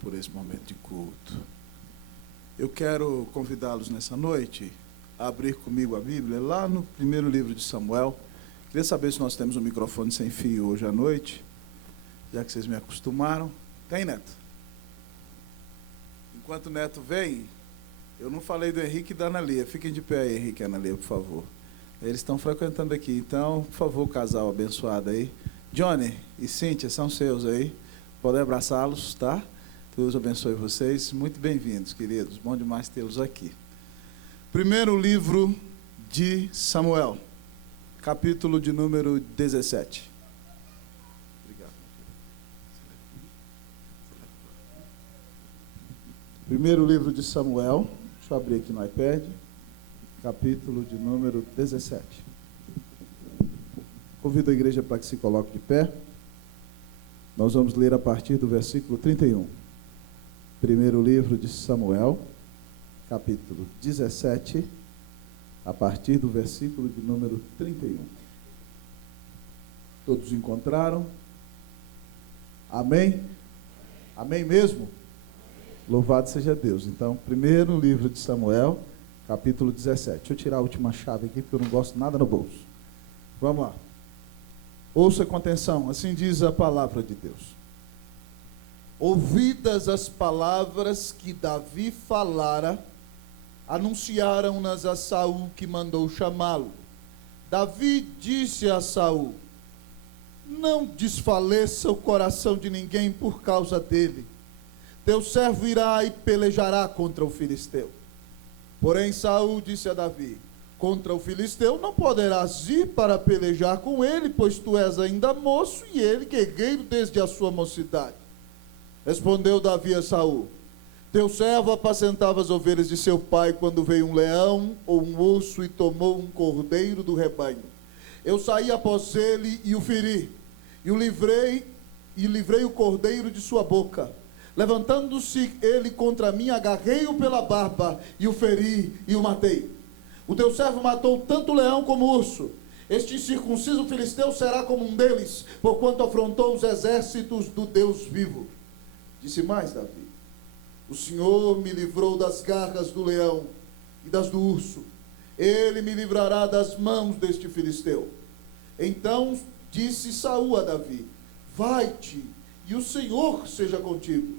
por esse momento de culto. Eu quero convidá-los nessa noite a abrir comigo a Bíblia, lá no primeiro livro de Samuel. Queria saber se nós temos um microfone sem fio hoje à noite, já que vocês me acostumaram. Tem, Neto? Enquanto o Neto vem, eu não falei do Henrique e da Analia. Fiquem de pé aí, Henrique e Analia, por favor. Eles estão frequentando aqui, então, por favor, casal abençoado aí. Johnny e Cíntia são seus aí. Podem abraçá-los, tá? Deus abençoe vocês. Muito bem-vindos, queridos. Bom demais tê-los aqui. Primeiro livro de Samuel, capítulo de número 17. Obrigado. Primeiro livro de Samuel, deixa eu abrir aqui no iPad, capítulo de número 17. Convido a igreja para que se coloque de pé. Nós vamos ler a partir do versículo 31. Primeiro livro de Samuel, capítulo 17, a partir do versículo de número 31. Todos encontraram? Amém? Amém mesmo? Louvado seja Deus. Então, primeiro livro de Samuel, capítulo 17. Deixa eu tirar a última chave aqui, porque eu não gosto nada no bolso. Vamos lá. Ouça com atenção, assim diz a palavra de Deus. Ouvidas as palavras que Davi falara, anunciaram-nas a Saul, que mandou chamá-lo. Davi disse a Saul: não desfaleça o coração de ninguém por causa dele. Teu servo irá e pelejará contra o filisteu. Porém Saul disse a Davi: contra o filisteu não poderás ir para pelejar com ele, pois tu és ainda moço e ele guerreiro desde a sua mocidade. Respondeu Davi a Saul: teu servo apacentava as ovelhas de seu pai quando veio um leão ou um urso e tomou um cordeiro do rebanho. Eu saí após ele e o feri, e livrei o cordeiro de sua boca. Levantando-se ele contra mim, agarrei-o pela barba e o feri e o matei. O teu servo matou tanto o leão como o urso. Este incircunciso filisteu será como um deles, porquanto afrontou os exércitos do Deus vivo. Disse mais Davi: o Senhor me livrou das garras do leão e das do urso. Ele me livrará das mãos deste filisteu. Então disse Saul a Davi: vai-te, e o Senhor seja contigo.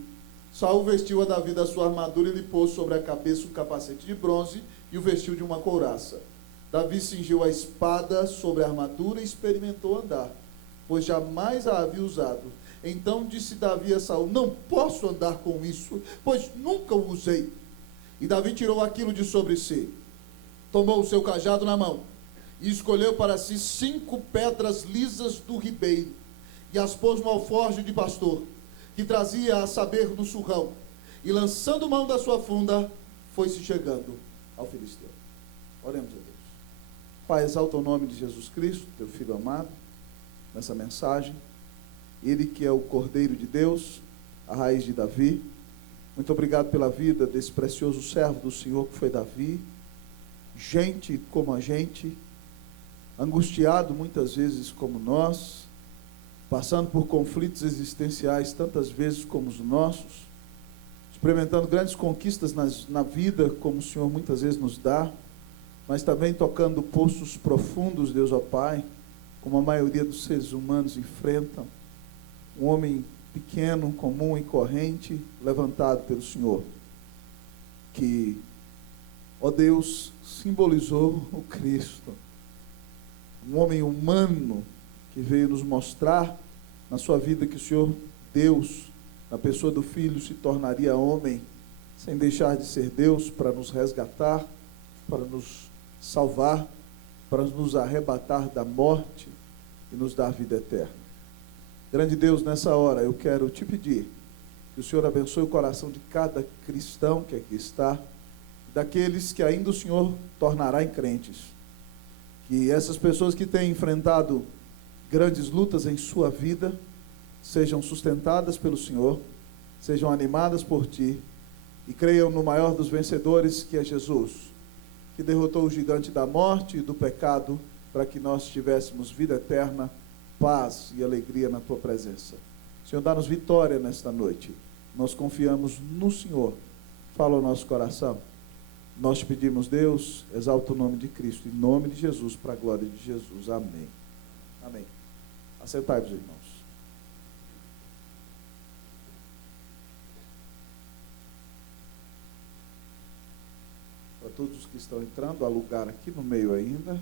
Saul vestiu a Davi da sua armadura e lhe pôs sobre a cabeça um capacete de bronze e o vestiu de uma couraça. Davi cingiu a espada sobre a armadura e experimentou andar, pois jamais a havia usado. Então disse Davi a Saul: não posso andar com isso, pois nunca o usei. E Davi tirou aquilo de sobre si, tomou o seu cajado na mão e escolheu para si 5 pedras lisas do ribeiro e as pôs no alforje de pastor, que trazia a saber no surrão, e lançando mão da sua funda, foi-se chegando ao filisteu. Oremos a Deus. Pai, exalta o nome de Jesus Cristo, teu Filho amado, nessa mensagem. Ele que é o Cordeiro de Deus, a raiz de Davi. Muito obrigado pela vida desse precioso servo do Senhor que foi Davi, gente como a gente, angustiado muitas vezes como nós, passando por conflitos existenciais tantas vezes como os nossos, experimentando grandes conquistas na vida, como o Senhor muitas vezes nos dá, mas também tocando poços profundos, Deus ó Pai, como a maioria dos seres humanos enfrentam. Um homem pequeno, comum e corrente, levantado pelo Senhor, que, ó Deus, simbolizou o Cristo. Um homem humano que veio nos mostrar na sua vida que o Senhor, Deus, na pessoa do Filho, se tornaria homem, sem deixar de ser Deus, para nos resgatar, para nos salvar, para nos arrebatar da morte e nos dar vida eterna. Grande Deus, nessa hora eu quero te pedir que o Senhor abençoe o coração de cada cristão que aqui está, daqueles que ainda o Senhor tornará em crentes. Que essas pessoas que têm enfrentado grandes lutas em sua vida sejam sustentadas pelo Senhor, sejam animadas por Ti e creiam no maior dos vencedores, que é Jesus, que derrotou o gigante da morte e do pecado para que nós tivéssemos vida eterna, paz e alegria na Tua presença. Senhor, dá-nos vitória nesta noite, nós confiamos no Senhor. Fala o nosso coração. Nós te pedimos, Deus, exalta o nome de Cristo, em nome de Jesus, para a glória de Jesus. Amém. Amém. Assentai-vos, irmãos. Para todos os que estão entrando, há lugar aqui no meio ainda,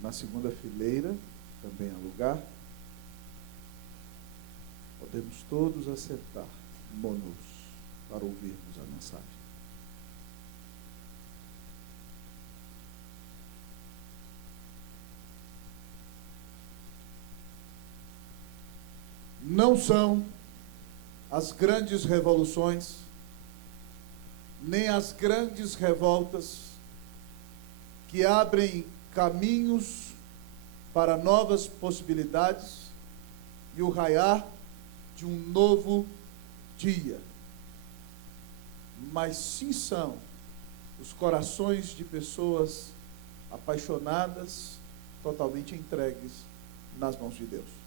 na segunda fileira, também há lugar. Podemos todos assentar-nos para ouvirmos a mensagem. Não são as grandes revoluções, nem as grandes revoltas que abrem caminhos para novas possibilidades e o raiar de um novo dia. Mas sim são os corações de pessoas apaixonadas, totalmente entregues nas mãos de Deus.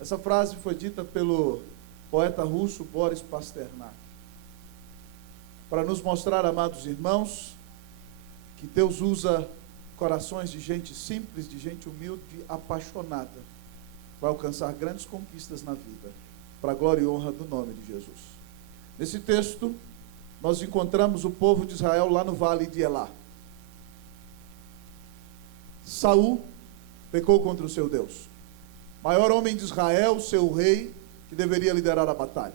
Essa frase foi dita pelo poeta russo Boris Pasternak, para nos mostrar, amados irmãos, que Deus usa corações de gente simples, de gente humilde, apaixonada, para alcançar grandes conquistas na vida, para a glória e honra do nome de Jesus. Nesse texto, nós encontramos o povo de Israel lá no vale de Elá. Saul pecou contra o seu Deus. Maior homem de Israel, seu rei, que deveria liderar a batalha.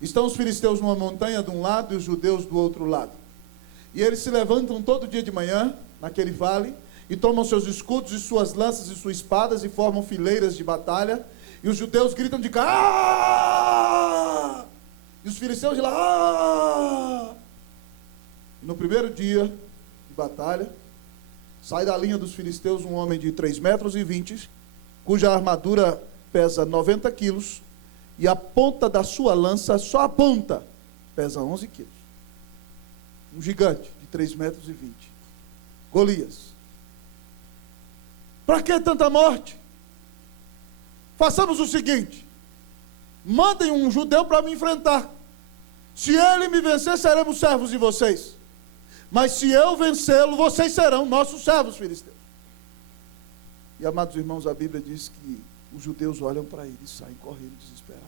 Estão os filisteus numa montanha de um lado e os judeus do outro lado. E eles se levantam todo dia de manhã, naquele vale, e tomam seus escudos e suas lanças e suas espadas e formam fileiras de batalha. E os judeus gritam de cá, ah! E os filisteus de lá, ah! E no primeiro dia de batalha, sai da linha dos filisteus um homem de 3,20 metros, cuja armadura pesa 90 quilos, e a ponta da sua lança, só a ponta, pesa 11 quilos. Um gigante de 3,20 metros. Golias. Para que tanta morte? Façamos o seguinte: mandem um judeu para me enfrentar. Se ele me vencer, seremos servos de vocês. Mas se eu vencê-lo, vocês serão nossos servos, filisteus. E, amados irmãos, a Bíblia diz que os judeus olham para ele e saem correndo desesperados.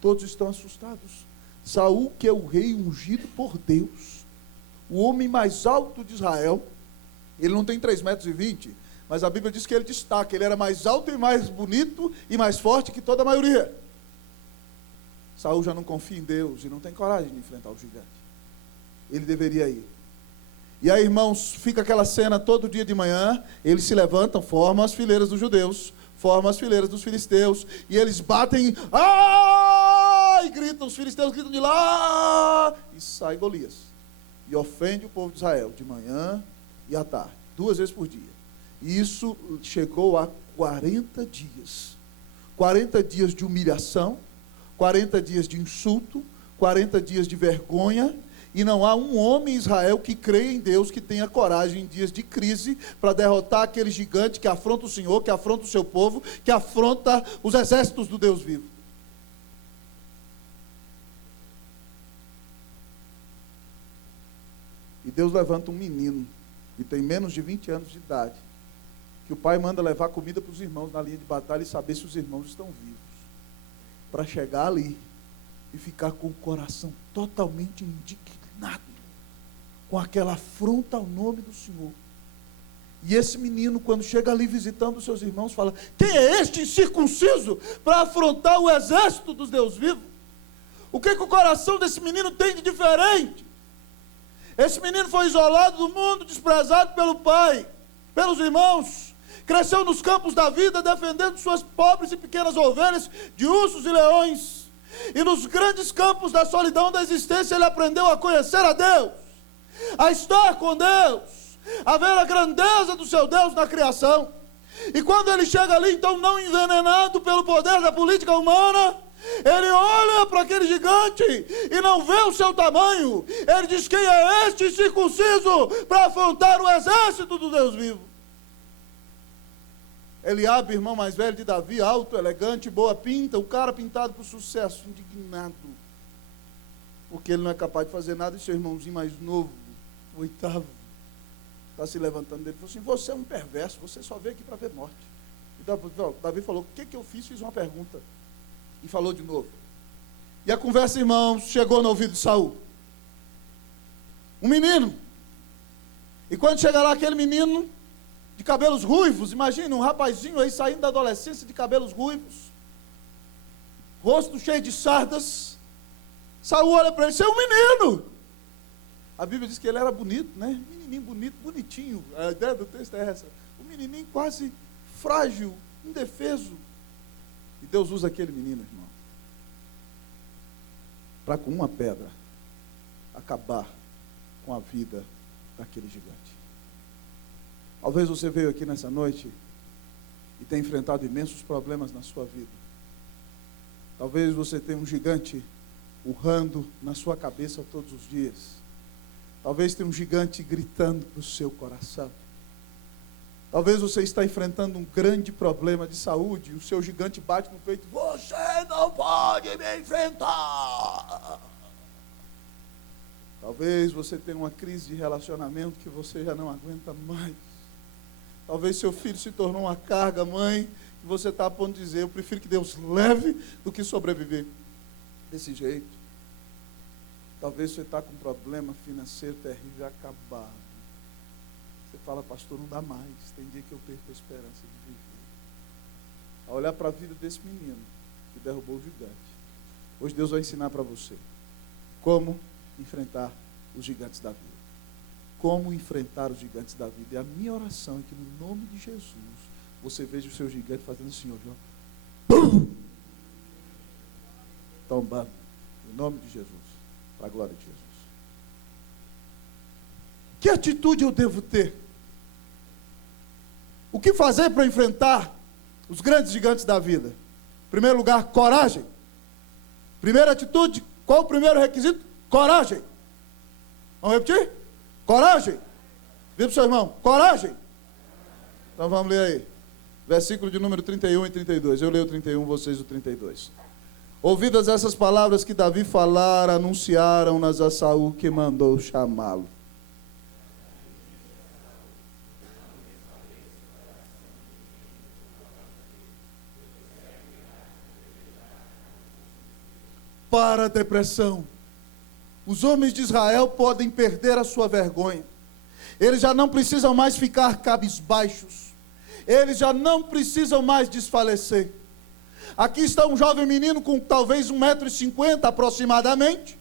Todos estão assustados. Saul, que é o rei ungido por Deus, o homem mais alto de Israel, ele não tem 3,20 metros, mas a Bíblia diz que ele destaca, ele era mais alto e mais bonito e mais forte que toda a maioria. Saul já não confia em Deus e não tem coragem de enfrentar o gigante. Ele deveria ir. E aí, irmãos, fica aquela cena todo dia de manhã, eles se levantam, formam as fileiras dos judeus, formam as fileiras dos filisteus, e eles batem, ah! E gritam, os filisteus gritam de lá, e sai Golias, e ofende o povo de Israel, de manhã e à tarde, 2 vezes por dia. E isso chegou a 40 dias, 40 dias de humilhação, 40 dias de insulto, 40 dias de vergonha. E não há um homem em Israel que creia em Deus, que tenha coragem em dias de crise para derrotar aquele gigante que afronta o Senhor, que afronta o seu povo, que afronta os exércitos do Deus vivo. E Deus levanta um menino, que tem menos de 20 anos de idade, que o pai manda levar comida para os irmãos na linha de batalha e saber se os irmãos estão vivos, para chegar ali e ficar com o coração totalmente indignado com aquela afronta ao nome do Senhor. E esse menino, quando chega ali visitando os seus irmãos, fala: quem é este incircunciso para afrontar o exército dos Deus vivos? O que o coração desse menino tem de diferente? Esse menino foi isolado do mundo, desprezado pelo pai, pelos irmãos, cresceu nos campos da vida, defendendo suas pobres e pequenas ovelhas de ursos e leões. E nos grandes campos da solidão da existência, ele aprendeu a conhecer a Deus, a estar com Deus, a ver a grandeza do seu Deus na criação. E quando ele chega ali, então, não envenenado pelo poder da política humana, ele olha para aquele gigante e não vê o seu tamanho. Ele diz: quem é este circunciso para afrontar o exército do Deus vivo? Eliabe, irmão mais velho de Davi, alto, elegante, boa pinta, o cara pintado por sucesso, indignado, porque ele não é capaz de fazer nada, e seu irmãozinho mais novo, o oitavo, está se levantando dele e falou assim: você é um perverso, você só veio aqui para ver morte. E Davi falou: o que eu fiz? Fiz uma pergunta. E falou de novo. E a conversa, irmãos, chegou no ouvido de Saul. Um menino. E quando chega lá aquele menino de cabelos ruivos, imagina um rapazinho aí saindo da adolescência de cabelos ruivos, rosto cheio de sardas. Saul olha para ele: você é um menino. A Bíblia diz que ele era bonito, né? Menininho bonito, bonitinho. A ideia do texto é essa. Um menininho quase frágil, indefeso. E Deus usa aquele menino, irmão, para com uma pedra acabar com a vida daquele gigante. Talvez você veio aqui nessa noite e tenha enfrentado imensos problemas na sua vida. Talvez você tenha um gigante urrando na sua cabeça todos os dias. Talvez tenha um gigante gritando para o seu coração. Talvez você está enfrentando um grande problema de saúde e o seu gigante bate no peito: você não pode me enfrentar. Talvez você tenha uma crise de relacionamento que você já não aguenta mais. Talvez seu filho se tornou uma carga, mãe, e você está a ponto de dizer: eu prefiro que Deus leve do que sobreviver desse jeito. Talvez você está com um problema financeiro terrível acabado. Você fala: pastor, não dá mais. Tem dia que eu perco a esperança de viver. Ao olhar para a vida desse menino que derrubou o gigante, hoje Deus vai ensinar para você como enfrentar os gigantes da vida. Como enfrentar os gigantes da vida. E a minha oração é que no nome de Jesus você veja o seu gigante fazendo assim, ó, BUM! Tombando. Em nome de Jesus. Para a glória de Jesus. Que atitude eu devo ter? O que fazer para enfrentar os grandes gigantes da vida? Em primeiro lugar, coragem. Primeira atitude, qual o primeiro requisito? Coragem. Vamos repetir? Coragem. Vira para o seu irmão: coragem. Então vamos ler aí. Versículo de número 31 e 32. Eu leio o 31, vocês o 32. Ouvidas essas palavras que Davi falara, anunciaram-nas a Saul, que mandou chamá-lo. Para a depressão. Os homens de Israel podem perder a sua vergonha. Eles já não precisam mais ficar cabisbaixos. Eles já não precisam mais desfalecer. Aqui está um jovem menino com talvez 1,50 m aproximadamente,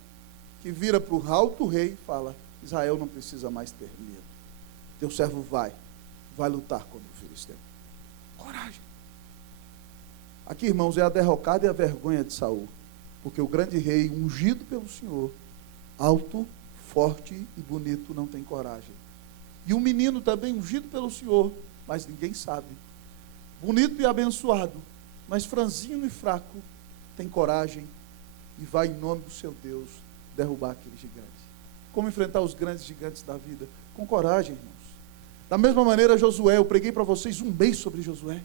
que vira para o alto rei e fala: Israel não precisa mais ter medo. Teu servo vai lutar contra o filisteu. Coragem. Aqui, irmãos, é a derrocada e a vergonha de Saul. Porque o grande rei, ungido pelo Senhor, alto, forte e bonito, não tem coragem. E um menino também ungido pelo Senhor, mas ninguém sabe. Bonito e abençoado, mas franzino e fraco, tem coragem e vai em nome do seu Deus derrubar aquele gigante. Como enfrentar os grandes gigantes da vida? Com coragem, irmãos. Da mesma maneira, Josué, eu preguei para vocês um mês sobre Josué.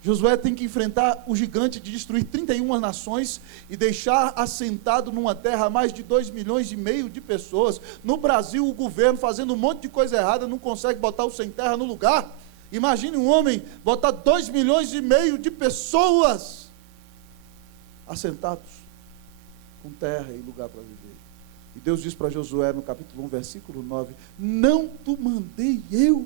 Josué tem que enfrentar o gigante de destruir 31 nações e deixar assentado numa terra mais de 2,5 milhões de pessoas. No Brasil, o governo fazendo um monte de coisa errada, não consegue botar o sem terra no lugar. Imagine um homem botar 2,5 milhões de pessoas assentados com terra e lugar para viver. E Deus diz para Josué no capítulo 1, versículo 9: não te mandei eu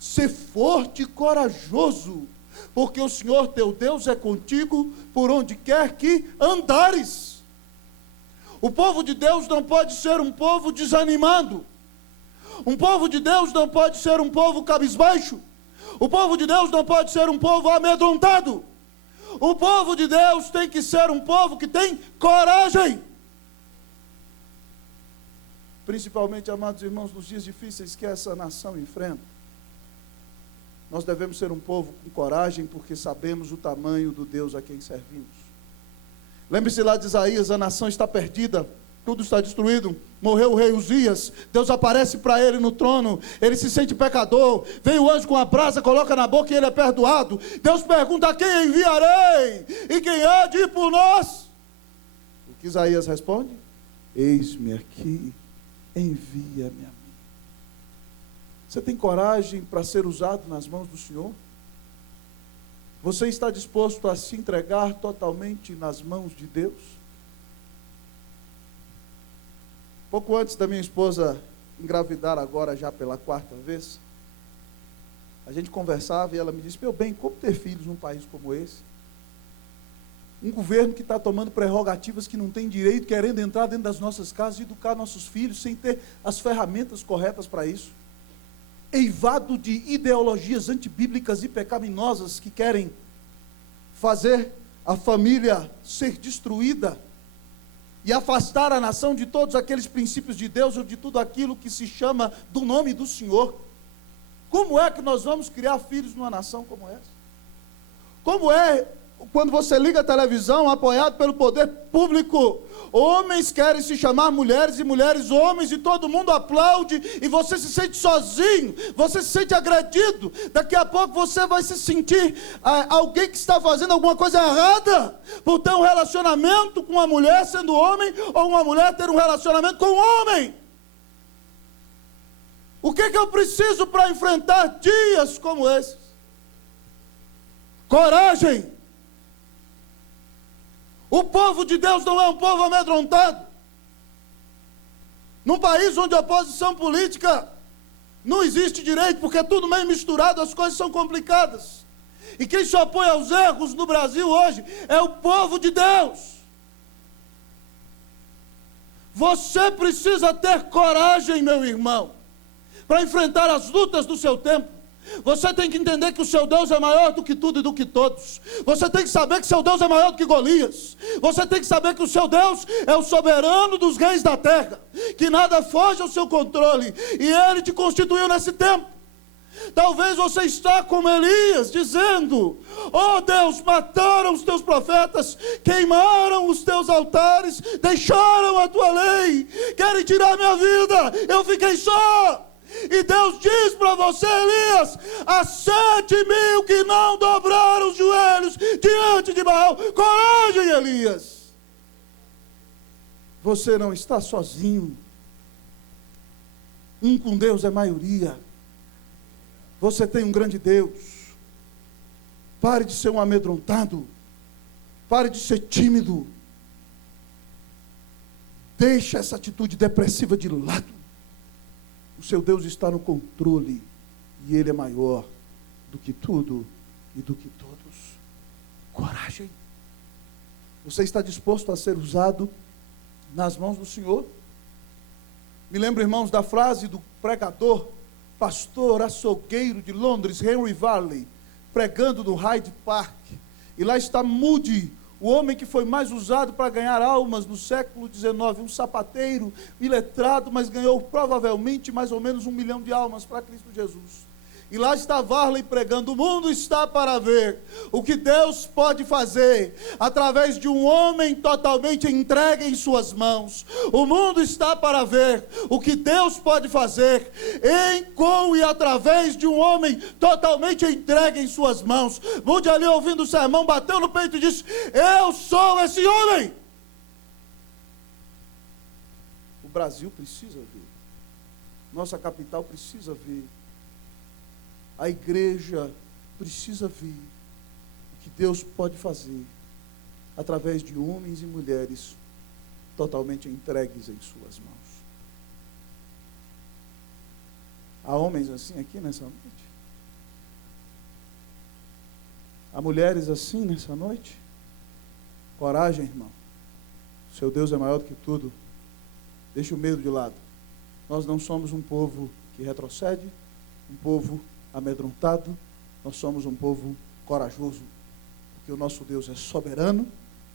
ser forte e corajoso, porque o Senhor teu Deus é contigo por onde quer que andares. O povo de Deus não pode ser um povo desanimado. Um povo de Deus não pode ser um povo cabisbaixo. O povo de Deus não pode ser um povo amedrontado. O povo de Deus tem que ser um povo que tem coragem. Principalmente, amados irmãos, nos dias difíceis que essa nação enfrenta. Nós devemos ser um povo com coragem, porque sabemos o tamanho do Deus a quem servimos. Lembre-se lá de Isaías: a nação está perdida, tudo está destruído, morreu o rei Uzias, Deus aparece para ele no trono, ele se sente pecador, vem o anjo com a brasa, coloca na boca e ele é perdoado. Deus pergunta: a quem enviarei? E quem há de ir por nós? O que Isaías responde? eis-me aqui, envia-me a mim. Você tem coragem para ser usado nas mãos do Senhor? Você está disposto a se entregar totalmente nas mãos de Deus? Pouco antes da minha esposa engravidar, agora já pela 4ª vez, a gente conversava e ela me disse: meu bem, como ter filhos num país como esse? Um governo que está tomando prerrogativas que não tem direito, querendo entrar dentro das nossas casas e educar nossos filhos sem ter as ferramentas corretas para isso. Eivado de ideologias antibíblicas e pecaminosas que querem fazer a família ser destruída e afastar a nação de todos aqueles princípios de Deus ou de tudo aquilo que se chama do nome do Senhor. Como é que nós vamos criar filhos numa nação como essa? Como é quando você liga a televisão, apoiado pelo poder público, homens querem se chamar mulheres e mulheres homens, e todo mundo aplaude, e você se sente sozinho, você se sente agredido. Daqui a pouco você vai se sentir alguém que está fazendo alguma coisa errada, por ter um relacionamento com uma mulher sendo homem, ou uma mulher ter um relacionamento com um homem. O que eu preciso para enfrentar dias como esses? Coragem. O povo de Deus não é um povo amedrontado. Num país onde a oposição política não existe direito, porque é tudo meio misturado, as coisas são complicadas. E quem se opõe aos erros no Brasil hoje é o povo de Deus. Você precisa ter coragem, meu irmão, para enfrentar as lutas do seu tempo. Você tem que entender que o seu Deus é maior do que tudo e do que todos. Você tem que saber que seu Deus é maior do que Golias. Você tem que saber que o seu Deus é o soberano dos reis da terra, que nada foge ao seu controle, e Ele te constituiu nesse tempo. Talvez você está como Elias, dizendo: oh Deus, mataram os teus profetas, queimaram os teus altares, deixaram a tua lei, querem tirar minha vida, eu fiquei só. E Deus diz para você, Elias: há 7.000 que não dobraram os joelhos diante de Baal. Coragem, Elias. Você não está sozinho. Um com Deus é maioria. Você tem um grande Deus. Pare de ser um amedrontado. Pare de ser tímido. Deixe essa atitude depressiva de lado. O seu Deus está no controle, e Ele é maior do que tudo e do que todos. Coragem. Você está disposto a ser usado nas mãos do Senhor? Me lembro, irmãos, da frase do pregador, pastor açougueiro de Londres, Henry Varley, pregando no Hyde Park. E lá está Moody, o homem que foi mais usado para ganhar almas no século XIX, um sapateiro, iletrado, mas ganhou provavelmente mais ou menos 1 milhão de almas para Cristo Jesus. E lá está Varley pregando: o mundo está para ver o que Deus pode fazer através de um homem totalmente entregue em suas mãos. O mundo está para ver o que Deus pode fazer em, com e através de um homem totalmente entregue em suas mãos. Mude ali ouvindo o sermão, bateu no peito e disse: eu sou esse homem. O Brasil precisa ver. Nossa capital precisa ver. A igreja precisa ver o que Deus pode fazer através de homens e mulheres totalmente entregues em suas mãos. Há homens assim aqui nessa noite? Há mulheres assim nessa noite? Coragem, irmão. Seu Deus é maior do que tudo. Deixe o medo de lado. Nós não somos um povo que retrocede, um povo amedrontado. Nós somos um povo corajoso, porque o nosso Deus é soberano,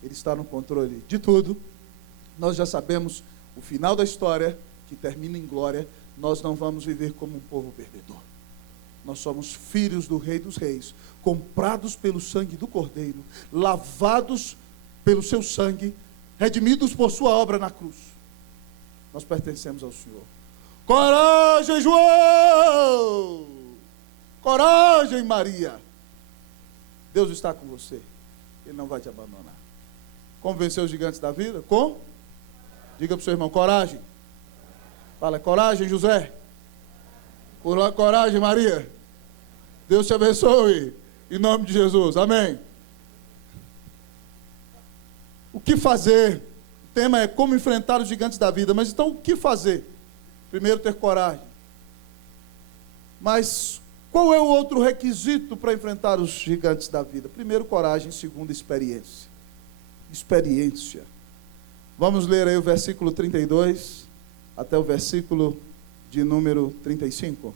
Ele está no controle de tudo. Nós já sabemos o final da história, que termina em glória. Nós não vamos viver como um povo perdedor. Nós somos filhos do Rei dos Reis, comprados pelo sangue do Cordeiro, lavados pelo seu sangue, redimidos por sua obra na cruz. Nós pertencemos ao Senhor. Coragem, João! Coragem, Maria. Deus está com você. Ele não vai te abandonar. Como vencer os gigantes da vida? Com Diga para o seu irmão, coragem. Fala, coragem, José. Coragem, Maria. Deus te abençoe. Em nome de Jesus. Amém. O que fazer? O tema é como enfrentar os gigantes da vida. Mas então, o que fazer? Primeiro, ter coragem. Mas qual é o outro requisito para enfrentar os gigantes da vida? Primeiro, coragem. Segundo, experiência. Experiência. Vamos ler aí o versículo 32 até o versículo de número 35.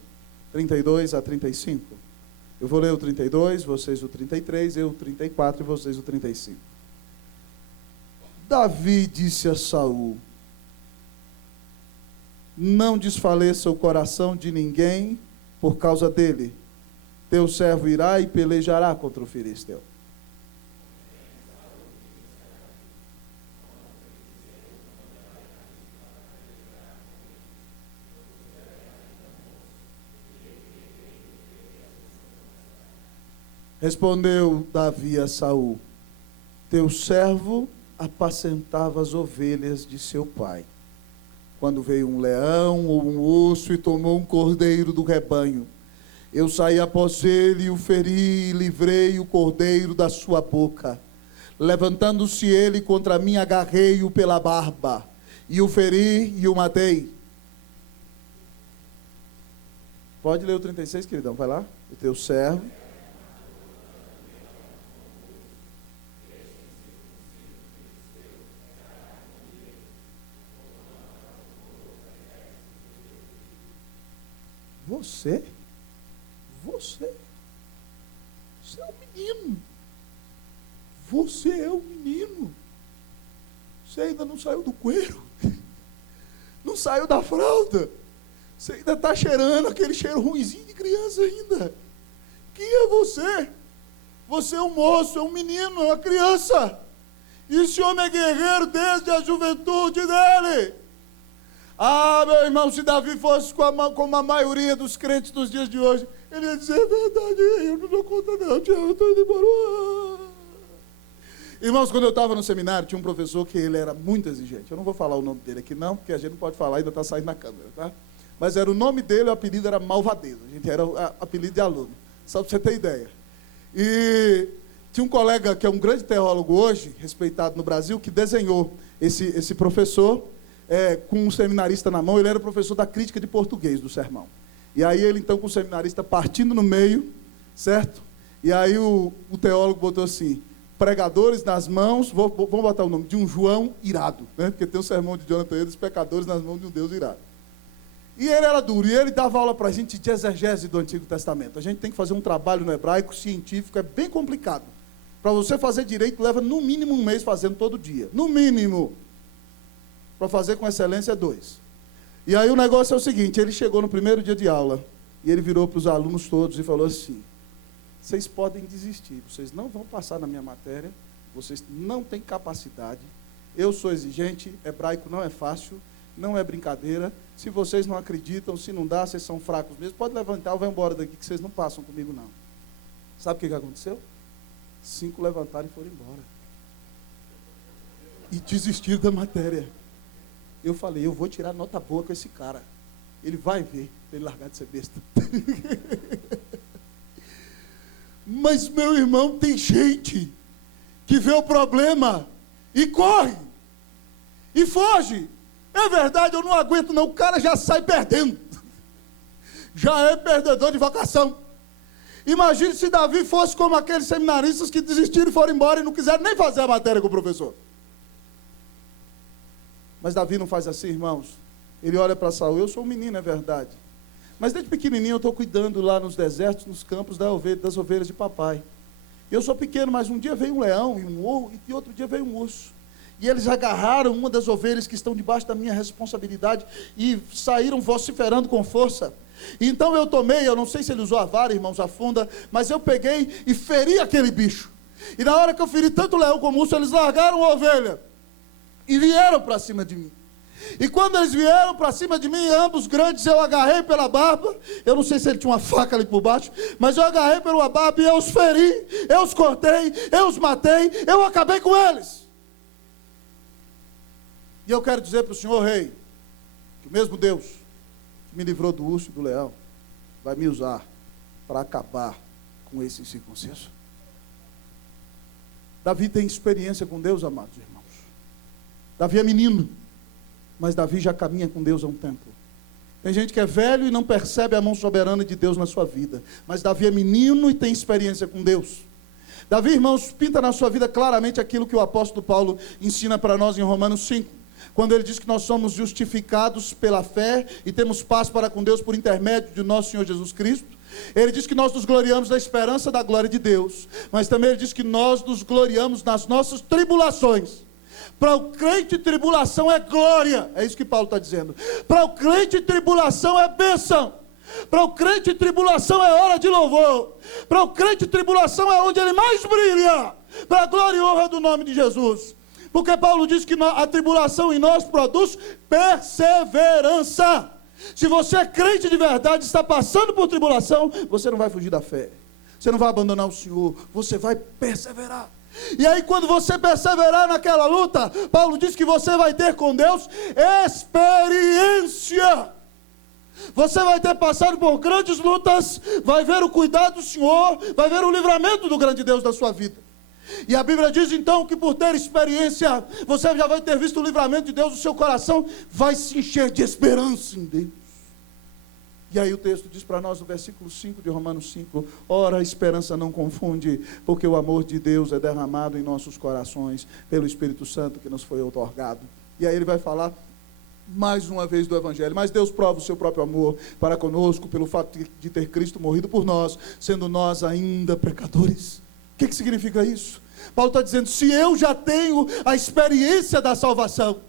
32 a 35. Eu vou ler o 32, vocês o 33, eu o 34 e vocês o 35. Davi disse a Saul: não desfaleça o coração de ninguém por causa dele. Teu servo irá e pelejará contra o filisteu. Respondeu Davi a Saul: teu servo apacentava as ovelhas de seu pai. Quando veio um leão ou um urso e tomou um cordeiro do rebanho, eu saí após ele e o feri e livrei o cordeiro da sua boca. Levantando-se ele contra mim, agarrei-o pela barba e o feri e o matei. Pode ler o 36, queridão, vai lá. O teu servo. Você é um menino. Você é um menino. Você ainda não saiu do cueiro. Não saiu da fralda. Você ainda está cheirando aquele cheiro ruinzinho de criança ainda. Quem é você? Você é um moço, é um menino, é uma criança. E esse homem é guerreiro desde a juventude dele. Ah, meu irmão, se Davi fosse como a maioria dos crentes dos dias de hoje, ele ia dizer, é verdade, eu não dou conta não, eu estou indo embora. Irmãos, quando eu estava no seminário, tinha um professor que ele era muito exigente. Eu não vou falar o nome dele aqui não, porque a gente não pode falar, ainda está saindo na câmera, tá? Mas era o nome dele, o apelido era Malvadeza. A gente era apelido de aluno, só para você ter ideia. E tinha um colega que é um grande teólogo hoje, respeitado no Brasil, que desenhou esse professor, com um seminarista na mão. Ele era professor da crítica de português do sermão. E aí ele, então, com o seminarista partindo no meio, certo? E aí o teólogo botou assim, pregadores nas mãos, vamos botar o nome, de um João irado, né? Porque tem o sermão de Jonathan Edwards, pecadores nas mãos de um Deus irado. E ele era duro, e ele dava aula para a gente de exegese do Antigo Testamento. A gente tem que fazer um trabalho no hebraico científico, é bem complicado. Para você fazer direito, leva no mínimo um mês fazendo todo dia. No mínimo. Para fazer com excelência, 2. E aí o negócio é o seguinte, ele chegou no primeiro dia de aula, e ele virou para os alunos todos e falou assim, vocês podem desistir, vocês não vão passar na minha matéria, vocês não têm capacidade, eu sou exigente, hebraico não é fácil, não é brincadeira, se vocês não acreditam, se não dá, vocês são fracos mesmo, pode levantar ou vai embora daqui, que vocês não passam comigo não. Sabe o que aconteceu? 5 levantaram e foram embora. E desistiram da matéria. Eu falei, eu vou tirar nota boa com esse cara. Ele vai ver, para ele largar de ser besta. Mas, meu irmão, tem gente que vê o problema e corre, e foge. É verdade, eu não aguento não, o cara já sai perdendo. Já é perdedor de vocação. Imagine se Davi fosse como aqueles seminaristas que desistiram e foram embora e não quiseram nem fazer a matéria com o professor. Mas Davi não faz assim, irmãos. Ele olha para Saul, eu sou um menino, é verdade. Mas desde pequenininho eu estou cuidando lá nos desertos, nos campos das ovelhas de papai. Eu sou pequeno, mas um dia veio um leão e outro dia veio um urso. E eles agarraram uma das ovelhas que estão debaixo da minha responsabilidade e saíram vociferando com força. Então eu tomei, eu não sei se ele usou a vara, irmãos, a funda, mas eu peguei e feri aquele bicho. E na hora que eu feri tanto o leão como o urso, eles largaram a ovelha e vieram para cima de mim. E quando eles vieram para cima de mim, ambos grandes, eu agarrei pela barba. Eu não sei se ele tinha uma faca ali por baixo, mas eu agarrei pela barba e eu os feri, eu os cortei, eu os matei, eu acabei com eles. E eu quero dizer para o senhor, rei, que o mesmo Deus que me livrou do urso e do leão vai me usar para acabar com esse incircunciso. Davi tem experiência com Deus, amados irmãos. Davi é menino, mas Davi já caminha com Deus há um tempo. Tem gente que é velho e não percebe a mão soberana de Deus na sua vida, mas Davi é menino e tem experiência com Deus. Davi, irmãos, pinta na sua vida claramente aquilo que o apóstolo Paulo ensina para nós em Romanos 5, quando ele diz que nós somos justificados pela fé e temos paz para com Deus por intermédio de nosso Senhor Jesus Cristo. Ele diz que nós nos gloriamos da esperança da glória de Deus, mas também ele diz que nós nos gloriamos nas nossas tribulações. Para o crente, tribulação é glória, é isso que Paulo está dizendo. Para o crente, tribulação é bênção. Para o crente, tribulação é hora de louvor. Para o crente, tribulação é onde ele mais brilha, para a glória e honra do nome de Jesus. Porque Paulo diz que a tribulação em nós produz perseverança. Se você é crente de verdade, está passando por tribulação, você não vai fugir da fé, você não vai abandonar o Senhor, você vai perseverar. E aí, quando você perseverar naquela luta, Paulo diz que você vai ter com Deus experiência. Você vai ter passado por grandes lutas, vai ver o cuidado do Senhor, vai ver o livramento do grande Deus da sua vida. E a Bíblia diz então que por ter experiência, você já vai ter visto o livramento de Deus, o seu coração vai se encher de esperança em Deus. E aí o texto diz para nós no versículo 5 de Romanos 5, ora a esperança não confunde, porque o amor de Deus é derramado em nossos corações, pelo Espírito Santo que nos foi outorgado. E aí ele vai falar mais uma vez do Evangelho, mas Deus prova o seu próprio amor para conosco, pelo fato de ter Cristo morrido por nós, sendo nós ainda pecadores. O que significa isso? Paulo está dizendo, se eu já tenho a experiência da salvação,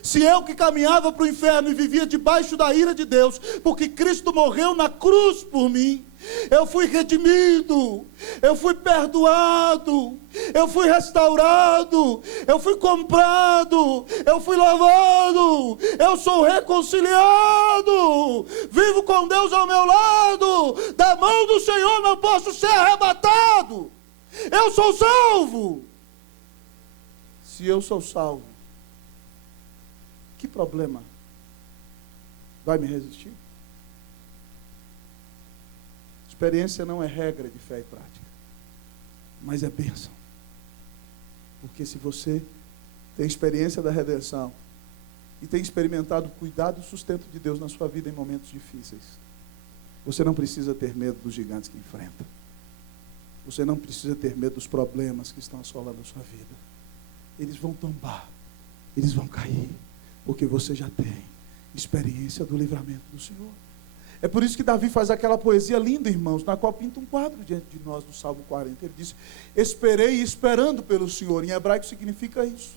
se eu que caminhava para o inferno e vivia debaixo da ira de Deus, porque Cristo morreu na cruz por mim, eu fui redimido, eu fui perdoado, eu fui restaurado, eu fui comprado, eu fui lavado, eu sou reconciliado, vivo com Deus ao meu lado, da mão do Senhor não posso ser arrebatado. Eu sou salvo. Se eu sou salvo, que problema vai me resistir? Experiência não é regra de fé e prática, mas é bênção. Porque se você tem experiência da redenção e tem experimentado o cuidado e o sustento de Deus na sua vida em momentos difíceis, você não precisa ter medo dos gigantes que enfrenta. Você não precisa ter medo dos problemas que estão assolando a sua vida. Eles vão tombar, eles vão cair, porque você já tem experiência do livramento do Senhor. É por isso que Davi faz aquela poesia linda, irmãos, na qual pinta um quadro diante de nós, no Salmo 40. Ele diz, esperei esperando pelo Senhor. Em hebraico significa isso.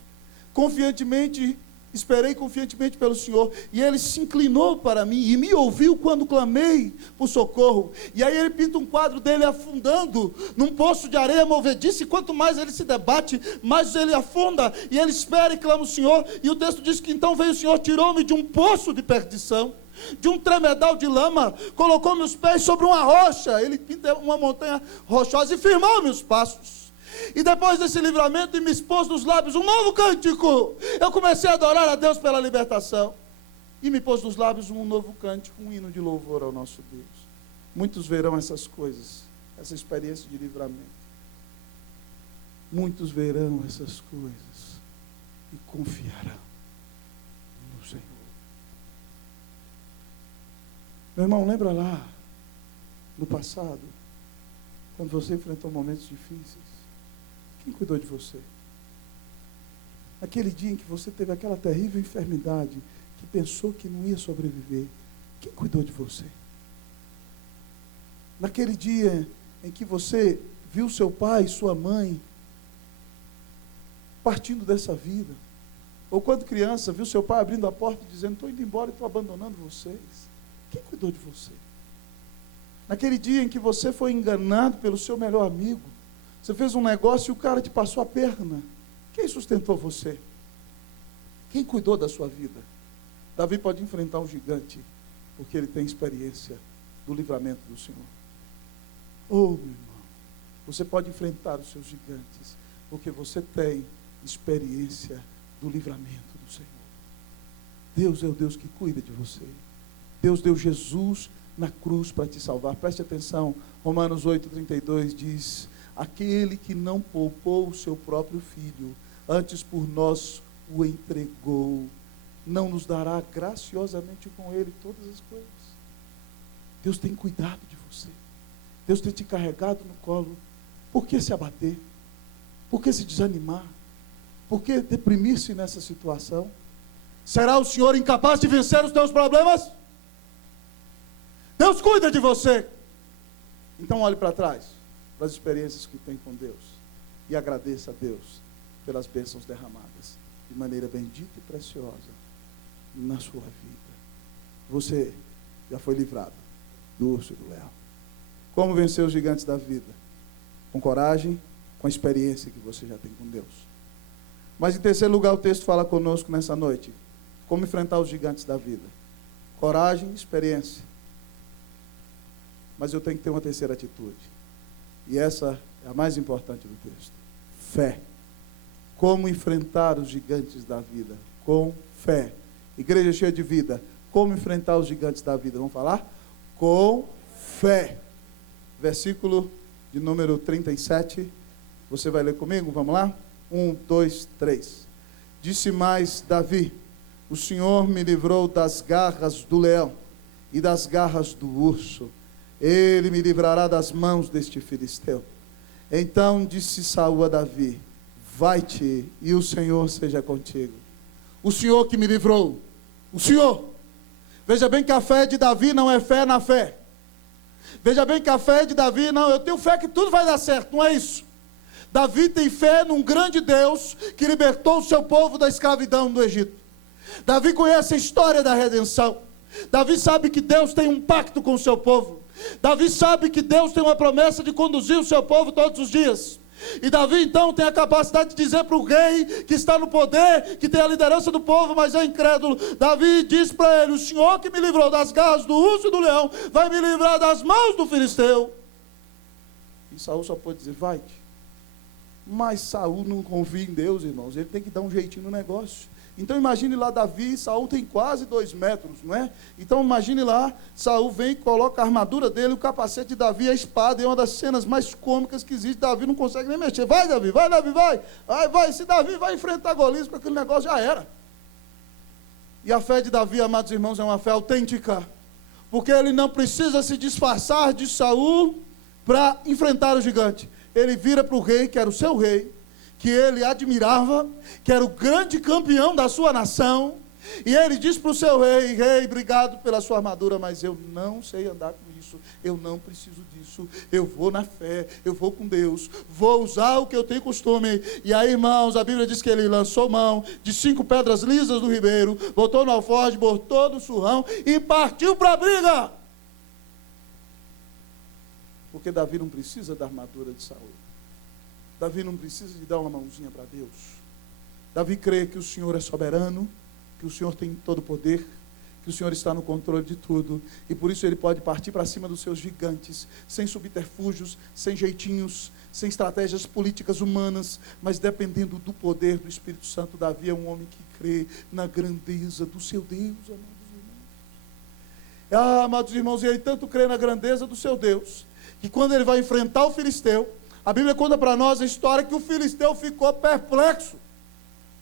Confiantemente, esperei confiantemente pelo Senhor, e Ele se inclinou para mim, e me ouviu quando clamei por socorro. E aí ele pinta um quadro dele afundando num poço de areia movediça, e quanto mais ele se debate, mais ele afunda, e ele espera e clama o Senhor, e o texto diz que então veio o Senhor, tirou-me de um poço de perdição, de um tremedal de lama, colocou meus pés sobre uma rocha, ele pinta uma montanha rochosa, e firmou meus passos. E depois desse livramento, e me expôs nos lábios um novo cântico. Eu comecei a adorar a Deus pela libertação. E me pôs nos lábios um novo cântico, um hino de louvor ao nosso Deus. Muitos verão essas coisas, essa experiência de livramento. Muitos verão essas coisas e confiarão no Senhor. Meu irmão, lembra lá, no passado, quando você enfrentou momentos difíceis? Quem cuidou de você? Aquele dia em que você teve aquela terrível enfermidade, que pensou que não ia sobreviver, quem cuidou de você? Naquele dia em que você viu seu pai e sua mãe partindo dessa vida, ou quando criança, viu seu pai abrindo a porta e dizendo, estou indo embora e estou abandonando vocês, quem cuidou de você? Naquele dia em que você foi enganado pelo seu melhor amigo, você fez um negócio e o cara te passou a perna. Quem sustentou você? Quem cuidou da sua vida? Davi pode enfrentar um gigante, porque ele tem experiência do livramento do Senhor. Oh, meu irmão, você pode enfrentar os seus gigantes, porque você tem experiência do livramento do Senhor. Deus é o Deus que cuida de você. Deus deu Jesus na cruz para te salvar. Preste atenção, Romanos 8,32 diz: aquele que não poupou o seu próprio filho, antes por nós o entregou, não nos dará graciosamente com ele todas as coisas? Deus tem cuidado de você. Deus tem te carregado no colo. Por que se abater? Por que se desanimar? Por que deprimir-se nessa situação? Será o Senhor incapaz de vencer os teus problemas? Deus cuida de você. Então olhe para trás, para as experiências que tem com Deus, e agradeça a Deus pelas bênçãos derramadas de maneira bendita e preciosa na sua vida. Você já foi livrado do urso e do leão. Como vencer os gigantes da vida? Com coragem, com a experiência que você já tem com Deus. Mas em terceiro lugar, o texto fala conosco nessa noite: como enfrentar os gigantes da vida. Coragem, experiência. Mas eu tenho que ter uma terceira atitude. E essa é a mais importante do texto. Fé. Como enfrentar os gigantes da vida? Com fé. Igreja cheia de vida. Como enfrentar os gigantes da vida? Vamos falar? Com fé. Versículo de número 37. Você vai ler comigo? Vamos lá? 1, 2, 3. Disse mais Davi: o Senhor me livrou das garras do leão e das garras do urso. Ele me livrará das mãos deste filisteu. Então disse Saul a Davi: vai-te, e o Senhor seja contigo. O Senhor que me livrou. O Senhor. Veja bem que a fé de Davi não é fé na fé. Veja bem que a fé de Davi, não, eu tenho fé que tudo vai dar certo, não é isso. Davi tem fé num grande Deus que libertou o seu povo da escravidão do Egito. Davi conhece a história da redenção. Davi sabe que Deus tem um pacto com o seu povo. Davi sabe que Deus tem uma promessa de conduzir o seu povo todos os dias. E Davi então tem a capacidade de dizer para o rei que está no poder, que tem a liderança do povo, mas é incrédulo. Davi diz para ele: o Senhor que me livrou das garras do urso e do leão, vai me livrar das mãos do filisteu. E Saul só pode dizer: vai-te. Mas Saul não confia em Deus, irmãos. Ele tem que dar um jeitinho no negócio. Então imagine lá Davi, Saul tem quase 2 metros, não é? Então imagine lá, Saul vem, coloca a armadura dele, o capacete de Davi, a espada, é uma das cenas mais cômicas que existe. Davi não consegue nem mexer. Vai Davi, vai Davi, vai. Vai, se Davi vai enfrentar Golias com aquele negócio, já era. E a fé de Davi, amados irmãos, é uma fé autêntica. Porque ele não precisa se disfarçar de Saul para enfrentar o gigante. Ele vira para o rei, que era o seu rei, que ele admirava, que era o grande campeão da sua nação, e ele diz para o seu rei: rei, obrigado pela sua armadura, mas eu não sei andar com isso, eu não preciso disso, eu vou na fé, eu vou com Deus, vou usar o que eu tenho costume. E aí, irmãos, a Bíblia diz que ele lançou mão de 5 pedras lisas do ribeiro, botou no alforje, botou no surrão e partiu para a briga. Porque Davi não precisa da armadura de Saul. Davi não precisa de dar uma mãozinha para Deus. Davi crê que o Senhor é soberano, que o Senhor tem todo o poder, que o Senhor está no controle de tudo, e por isso ele pode partir para cima dos seus gigantes, sem subterfúgios, sem jeitinhos, sem estratégias políticas humanas, mas dependendo do poder do Espírito Santo. Davi é um homem que crê na grandeza do seu Deus, amados irmãos. Amados irmãos, ele tanto crê na grandeza do seu Deus, que quando ele vai enfrentar o filisteu, a Bíblia conta para nós a história que o filisteu ficou perplexo.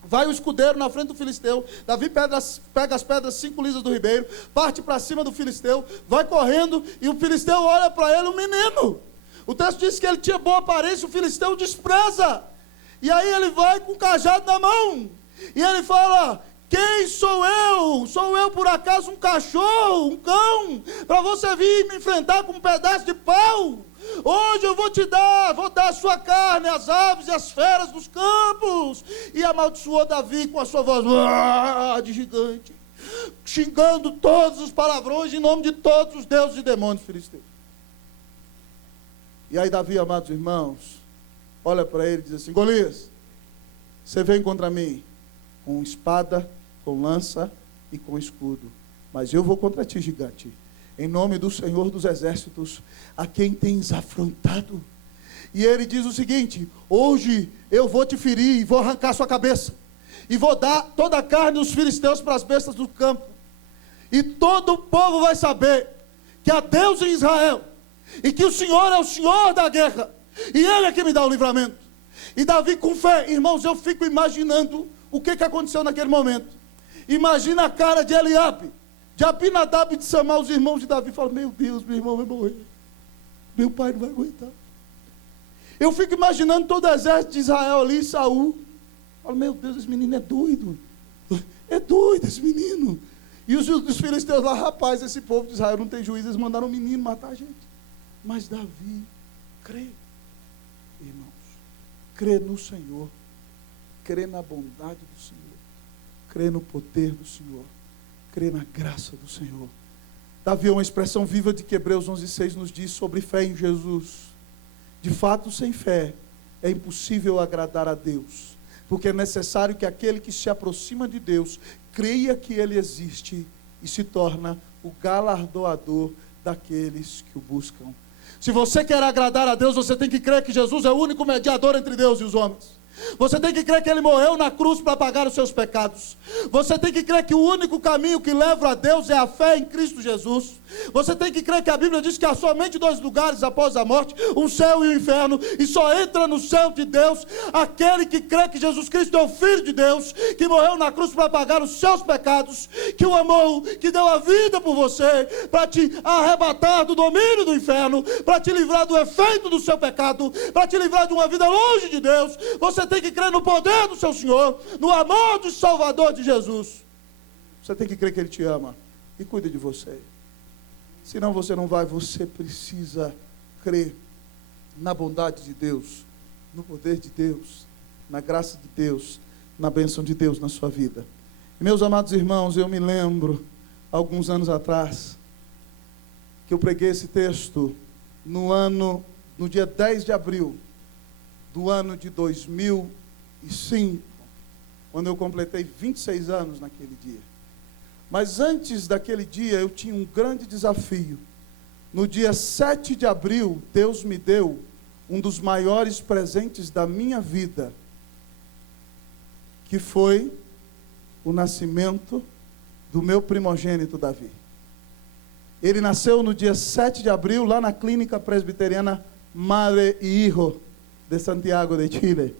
Vai o escudeiro na frente do filisteu, Davi pega as pedras 5 lisas do ribeiro, parte para cima do filisteu, vai correndo, e o filisteu olha para ele, um menino. O texto diz que ele tinha boa aparência, o filisteu despreza. E aí ele vai com o cajado na mão, e ele fala: quem sou eu? Sou eu por acaso um cachorro, um cão, para você vir me enfrentar com um pedaço de pau? Hoje eu vou dar a sua carne às aves e às feras dos campos. E amaldiçoou Davi com a sua voz de gigante, xingando todos os palavrões em nome de todos os deuses e demônios filisteus. E aí Davi, amados irmãos, olha para ele e diz assim: Golias, você vem contra mim com espada, com lança e com escudo, mas eu vou contra ti, gigante, em nome do Senhor dos Exércitos, a quem tens afrontado. E ele diz o seguinte: hoje eu vou te ferir e vou arrancar sua cabeça. e vou dar toda a carne dos filisteus para as bestas do campo. E todo o povo vai saber que há Deus em Israel, e que o Senhor é o Senhor da guerra, e Ele é que me dá o livramento. E Davi, com fé, irmãos, eu fico imaginando o que aconteceu naquele momento. Imagina a cara de Eliabe, de Abinadab e de Samar, os irmãos de Davi. Fala: meu Deus, meu irmão vai morrer, meu pai não vai aguentar. Eu fico imaginando todo o exército de Israel ali, Saul. Falo: meu Deus, esse menino é doido esse menino. E os filisteus lá: rapaz, esse povo de Israel não tem juízo, eles mandaram um menino matar a gente. Mas Davi crê, irmãos, crê no Senhor, crê na bondade do Senhor, crê no poder do Senhor, crê na graça do Senhor. Davi é uma expressão viva de que Hebreus 11:6 nos diz sobre fé em Jesus. De fato, sem fé é impossível agradar a Deus, porque é necessário que aquele que se aproxima de Deus creia que Ele existe e se torna o galardoador daqueles que o buscam. Se você quer agradar a Deus, você tem que crer que Jesus é o único mediador entre Deus e os homens. Você tem que crer que Ele morreu na cruz para pagar os seus pecados. Você tem que crer que o único caminho que leva a Deus é a fé em Cristo Jesus. Você tem que crer que a Bíblia diz que há somente 2 lugares após a morte, o céu e o inferno, e só entra no céu de Deus aquele que crê que Jesus Cristo é o Filho de Deus, que morreu na cruz para pagar os seus pecados, que o amou, que deu a vida por você, para te arrebatar do domínio do inferno, para te livrar do efeito do seu pecado, para te livrar de uma vida longe de Deus. Você tem que crer no poder do seu Senhor, no amor do Salvador de Jesus. Você tem que crer que Ele te ama e cuida de você. Senão você não vai. Você precisa crer na bondade de Deus, no poder de Deus, na graça de Deus, na bênção de Deus na sua vida. E, meus amados irmãos, eu me lembro, alguns anos atrás, que eu preguei esse texto no dia 10 de abril do ano de 2005, quando eu completei 26 anos naquele dia. Mas antes daquele dia, eu tinha um grande desafio. No dia 7 de abril, Deus me deu um dos maiores presentes da minha vida, que foi o nascimento do meu primogênito Davi. Ele nasceu no dia 7 de abril, lá na clínica presbiteriana Madre y Hijo de Santiago de Chile.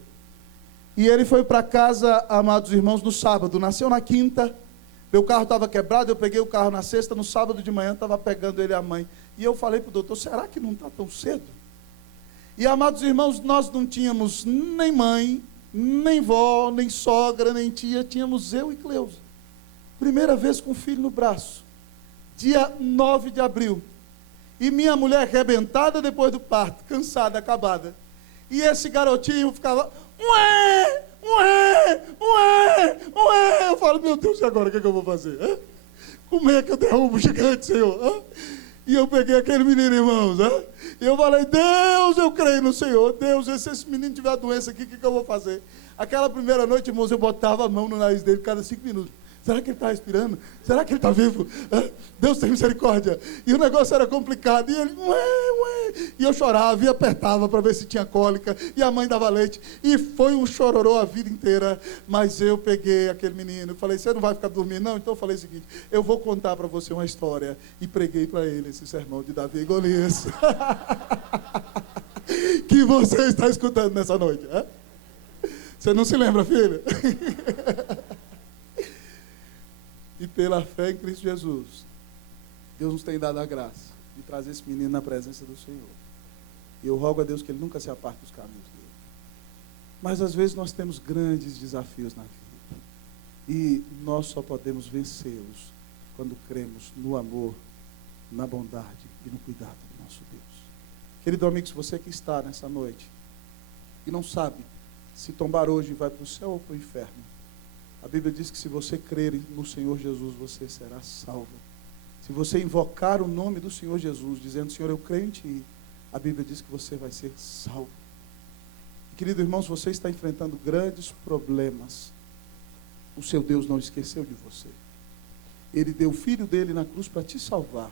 E ele foi para casa, amados irmãos, no sábado. Nasceu na quinta. Meu carro estava quebrado, eu peguei o carro na sexta, no sábado de manhã estava pegando ele e a mãe. E eu falei para o doutor: será que não está tão cedo? E, amados irmãos, nós não tínhamos nem mãe, nem vó, nem sogra, nem tia, tínhamos eu e Cleusa. Primeira vez com o filho no braço, dia 9 de abril. E minha mulher arrebentada depois do parto, cansada, acabada. E esse garotinho ficava: ué, ué, ué, ué. Eu falo: meu Deus, e agora o que eu vou fazer? Hã? Como é que eu derrubo o gigante, Senhor? Hã? E eu peguei aquele menino, irmãos. E eu falei: Deus, eu creio no Senhor. Deus, se esse menino tiver doença aqui, o que eu vou fazer? Aquela primeira noite, irmãos, eu botava a mão no nariz dele cada 5 minutos. Será que ele está respirando? Será que ele está vivo? Deus tem misericórdia. E o negócio era complicado. E ele, ué. E eu chorava e apertava para ver se tinha cólica. E a mãe dava leite. E foi um chororô a vida inteira. Mas eu peguei aquele menino. Falei: você não vai ficar dormindo, não? Então eu falei o seguinte: eu vou contar para você uma história. E preguei para ele esse sermão de Davi e Golias. Que você está escutando nessa noite. Você não se lembra, filho? E pela fé em Cristo Jesus, Deus nos tem dado a graça de trazer esse menino na presença do Senhor. E eu rogo a Deus que Ele nunca se aparte dos caminhos dele. Mas às vezes nós temos grandes desafios na vida. E nós só podemos vencê-los quando cremos no amor, na bondade e no cuidado do nosso Deus. Querido amigo, se você que está nessa noite e não sabe se tombar hoje vai para o céu ou para o inferno, a Bíblia diz que se você crer no Senhor Jesus, você será salvo. Se você invocar o nome do Senhor Jesus, dizendo: Senhor, eu creio em Ti, a Bíblia diz que você vai ser salvo. E, querido irmão, se você está enfrentando grandes problemas, o seu Deus não esqueceu de você. Ele deu o Filho dele na cruz para te salvar.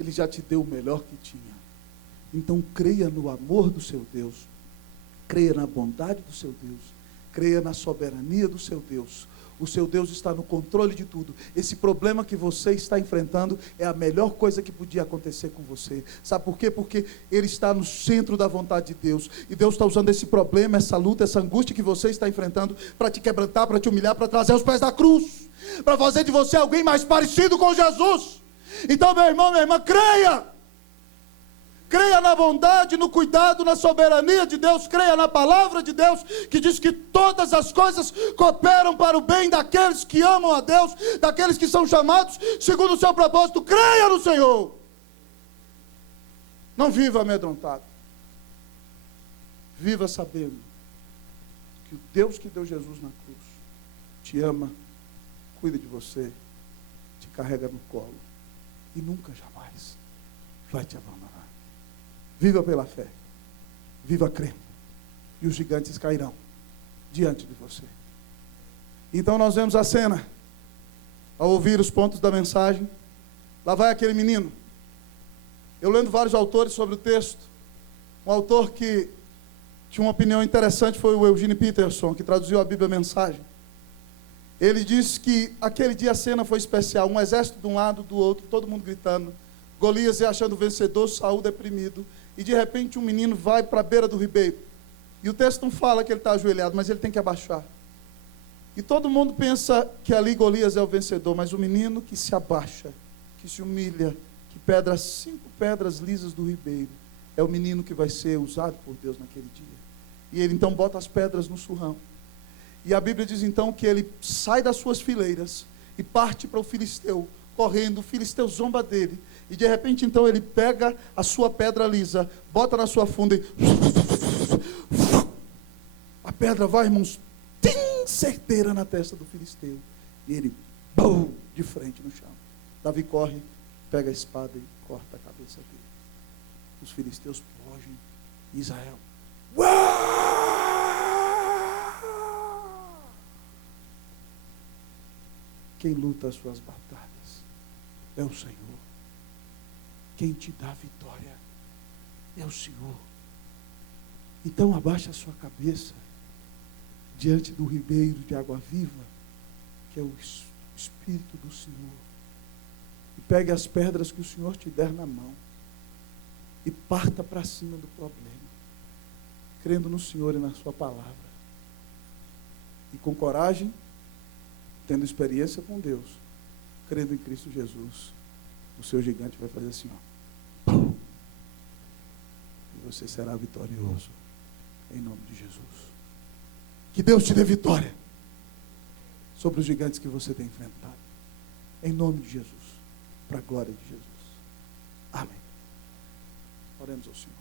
Ele já te deu o melhor que tinha. Então creia no amor do seu Deus, creia na bondade do seu Deus, Creia na soberania do seu Deus. O seu Deus está no controle de tudo. Esse problema que você está enfrentando é a melhor coisa que podia acontecer com você. Sabe por quê? Porque ele está no centro da vontade de Deus. E Deus está usando esse problema, essa luta, essa angústia que você está enfrentando para te quebrantar, para te humilhar, para trazer aos pés da cruz. Para fazer de você alguém mais parecido com Jesus. Então, meu irmão, minha irmã, creia. Creia na bondade, no cuidado, na soberania de Deus. Creia na palavra de Deus, que diz que todas as coisas cooperam para o bem daqueles que amam a Deus, daqueles que são chamados segundo o seu propósito. Creia no Senhor. Não viva amedrontado. Viva sabendo que o Deus que deu Jesus na cruz te ama, cuida de você, te carrega no colo e nunca jamais vai te abandonar. Viva pela fé, viva crendo, e os gigantes cairão diante de você. Então nós vemos a cena, ao ouvir os pontos da mensagem. Lá vai aquele menino. Eu lendo vários autores sobre o texto, um autor que tinha uma opinião interessante foi o Eugene Peterson, que traduziu a Bíblia Mensagem. Ele disse que aquele dia a cena foi especial, um exército de um lado, do outro, todo mundo gritando, Golias se achando vencedor, Saul deprimido, e de repente um menino vai para a beira do ribeiro, e o texto não fala que ele está ajoelhado, mas ele tem que abaixar, e todo mundo pensa que ali Golias é o vencedor, mas o menino que se abaixa, que se humilha, que pedra 5 pedras lisas do ribeiro, é o menino que vai ser usado por Deus naquele dia, e ele então bota as pedras no surrão, e a Bíblia diz então que ele sai das suas fileiras, e parte para o filisteu, correndo, o filisteu zomba dele, e de repente então ele pega a sua pedra lisa, bota na sua funda e a pedra vai, irmãos, certeira na testa do filisteu, e ele de frente no chão. Davi corre, pega a espada e corta a cabeça dele. Os filisteus fogem, Israel, quem luta as suas batalhas é o Senhor. Quem te dá vitória é o Senhor. Então abaixa a sua cabeça diante do ribeiro de água viva, que é o Espírito do Senhor, e pegue as pedras que o Senhor te der na mão e parta para cima do problema, crendo no Senhor e na sua palavra, e com coragem, tendo experiência com Deus, crendo em Cristo Jesus, o seu gigante vai fazer assim, ó. E você será vitorioso, em nome de Jesus. Que Deus te dê vitória sobre os gigantes que você tem enfrentado, em nome de Jesus, para a glória de Jesus. Amém. Oremos ao Senhor.